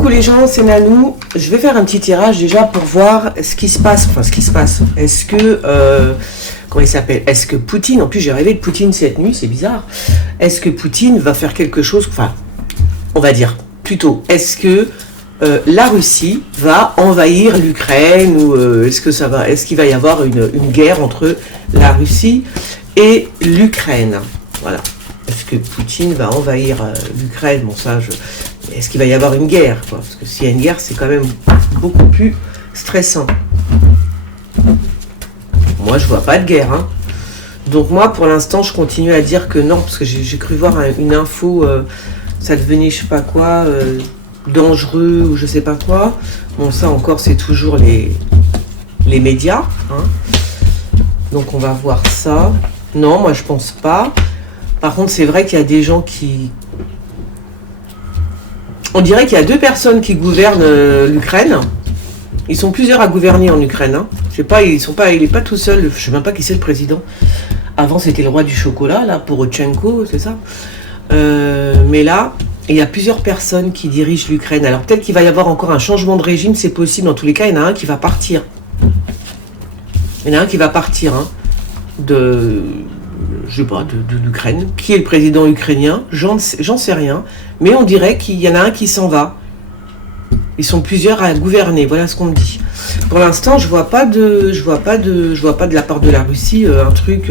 Coucou les gens, c'est Nanou. Je vais faire un petit tirage déjà pour voir ce qui se passe. Enfin, ce qui se passe. Est-ce que... comment il s'appelle? Est-ce que Poutine... En plus, j'ai rêvé de Poutine cette nuit, c'est bizarre. Est-ce que Poutine va faire quelque chose... Enfin, on va dire plutôt, est-ce que la Russie va envahir l'Ukraine ou est-ce qu'il va y avoir une guerre entre la Russie et l'Ukraine? Voilà. Est-ce que Poutine va envahir l'Ukraine? Bon, ça, est-ce qu'il va y avoir une guerre, quoi? Parce que s'il y a une guerre, c'est quand même beaucoup plus stressant. Moi, je vois pas de guerre, hein. Donc moi, pour l'instant, je continue à dire que non, parce que j'ai cru voir une info, ça devenait je sais pas quoi, dangereux ou je sais pas quoi. Bon, ça encore, c'est toujours les médias, hein. Donc on va voir ça. Non, moi, je pense pas. Par contre, c'est vrai qu'il y a des gens qui... On dirait qu'il y a deux personnes qui gouvernent l'Ukraine. Ils sont plusieurs à gouverner en Ukraine, hein. Je sais pas, il est pas tout seul. Je sais même pas qui c'est le président. Avant, c'était le roi du chocolat, là, Porochenko, c'est ça. Mais là, il y a plusieurs personnes qui dirigent l'Ukraine. Alors, peut-être qu'il va y avoir encore un changement de régime, c'est possible. En tous les cas, il y en a un qui va partir. Il y en a un qui va partir, hein, je sais pas, de l'Ukraine. Qui est le président ukrainien? J'en sais rien. Mais on dirait qu'il y en a un qui s'en va. Ils sont plusieurs à gouverner, voilà ce qu'on me dit. Pour l'instant, je vois pas de la part de la Russie un truc,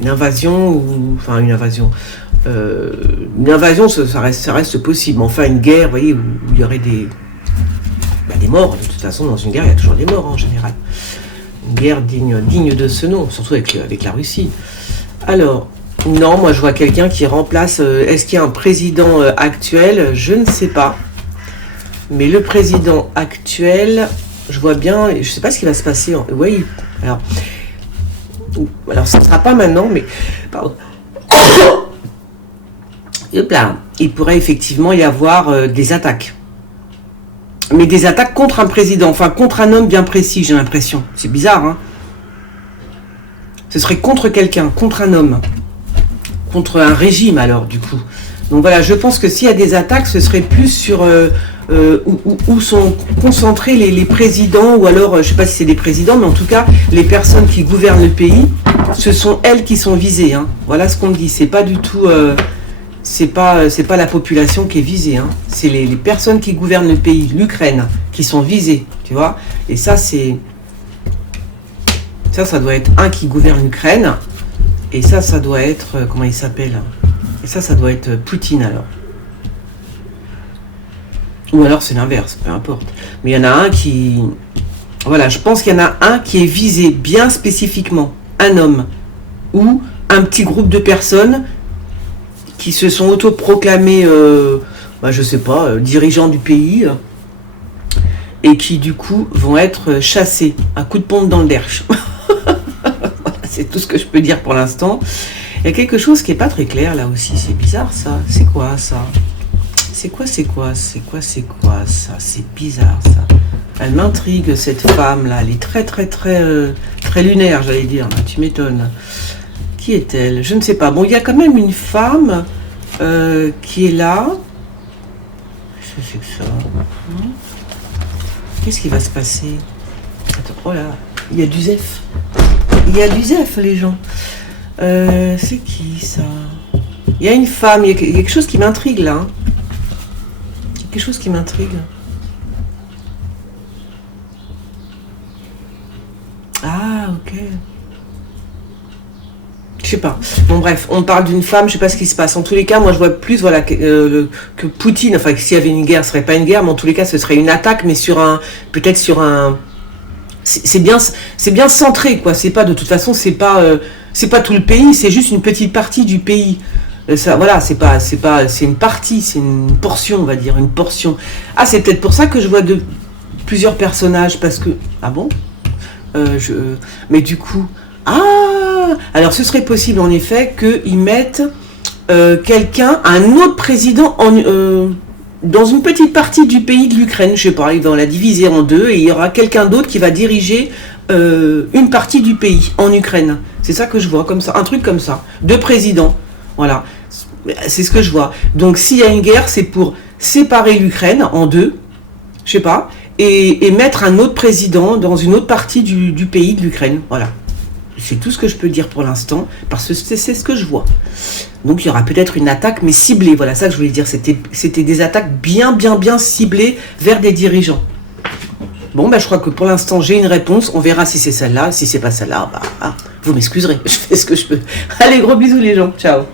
une invasion ou enfin une invasion. Une invasion, ça reste possible. Enfin, une guerre, vous voyez, où il y aurait des morts. De toute façon, dans une guerre, il y a toujours des morts en général. Une guerre digne de ce nom, surtout avec la Russie. Alors, non, moi je vois quelqu'un qui remplace... est-ce qu'il y a un président actuel? Je ne sais pas. Mais le président actuel, je vois bien... Je ne sais pas ce qui va se passer. Oui, alors ça ne sera pas maintenant, mais... Pardon. Hop là, il pourrait effectivement y avoir des attaques. Mais des attaques contre un président, enfin contre un homme bien précis, j'ai l'impression. C'est bizarre, hein. Ce serait contre quelqu'un, contre un homme. Contre un régime, alors, du coup. Donc voilà, je pense que s'il y a des attaques, ce serait plus sur où sont concentrés les présidents, ou alors, je ne sais pas si c'est des présidents, mais en tout cas, les personnes qui gouvernent le pays, ce sont elles qui sont visées, hein. Voilà ce qu'on me dit, c'est pas du tout... c'est pas la population qui est visée, hein. C'est les personnes qui gouvernent le pays, l'Ukraine, qui sont visées, tu vois. Et ça, ça doit être un qui gouverne l'Ukraine. Et ça doit être, comment il s'appelle? Et ça doit être Poutine, alors. Ou alors c'est l'inverse, peu importe. Mais il y en a un qui... Voilà, je pense qu'il y en a un qui est visé bien spécifiquement. Un homme. Ou un petit groupe de personnes qui se sont autoproclamés, je sais pas, dirigeants du pays, et qui du coup vont être chassés à coups de pompe dans le derche. C'est tout ce que je peux dire pour l'instant. Il y a quelque chose qui est pas très clair là aussi, c'est bizarre ça. C'est quoi ça? C'est quoi ça? C'est bizarre ça. Elle m'intrigue cette femme là, elle est très lunaire, j'allais dire, là. Tu m'étonnes. Qui est-elle? Je ne sais pas. Bon, il y a quand même une femme qui est là. Qu'est-ce que c'est que ça? Qu'est-ce qui va se passer? Attends, oh là, il y a du zef. Il y a du zef, les gens. C'est qui ça? Il y a une femme, il y a quelque chose qui m'intrigue là. Hein. Quelque chose qui m'intrigue. Ah, ok. Je sais pas. Bon bref, on parle d'une femme, je sais pas ce qui se passe. En tous les cas, moi je vois plus voilà que Poutine, enfin que s'il y avait une guerre, ce serait pas une guerre, mais en tous les cas, ce serait une attaque, mais peut-être sur un... C'est bien centré, quoi. C'est pas, de toute façon, c'est pas tout le pays, c'est juste une petite partie du pays. Ça, voilà, c'est une partie, c'est une portion, on va dire, une portion. Ah, c'est peut-être pour ça que je vois plusieurs personnages, parce que... Ah bon? Mais du coup... Ah, alors ce serait possible en effet qu'ils mettent un autre président dans une petite partie du pays de l'Ukraine, je sais pas, ils vont la diviser en deux et il y aura quelqu'un d'autre qui va diriger une partie du pays en Ukraine. C'est ça que je vois, comme ça, un truc comme ça, deux présidents, voilà. C'est ce que je vois. Donc s'il y a une guerre, c'est pour séparer l'Ukraine en deux, je sais pas, et mettre un autre président dans une autre partie du pays de l'Ukraine. Voilà. C'est tout ce que je peux dire pour l'instant, parce que c'est ce que je vois. Donc il y aura peut-être une attaque, mais ciblée. Voilà ça que je voulais dire. C'était des attaques bien ciblées vers des dirigeants. Bon, je crois que pour l'instant, j'ai une réponse. On verra si c'est celle-là. Si c'est pas celle-là, vous m'excuserez. Je fais ce que je peux. Allez, gros bisous les gens. Ciao.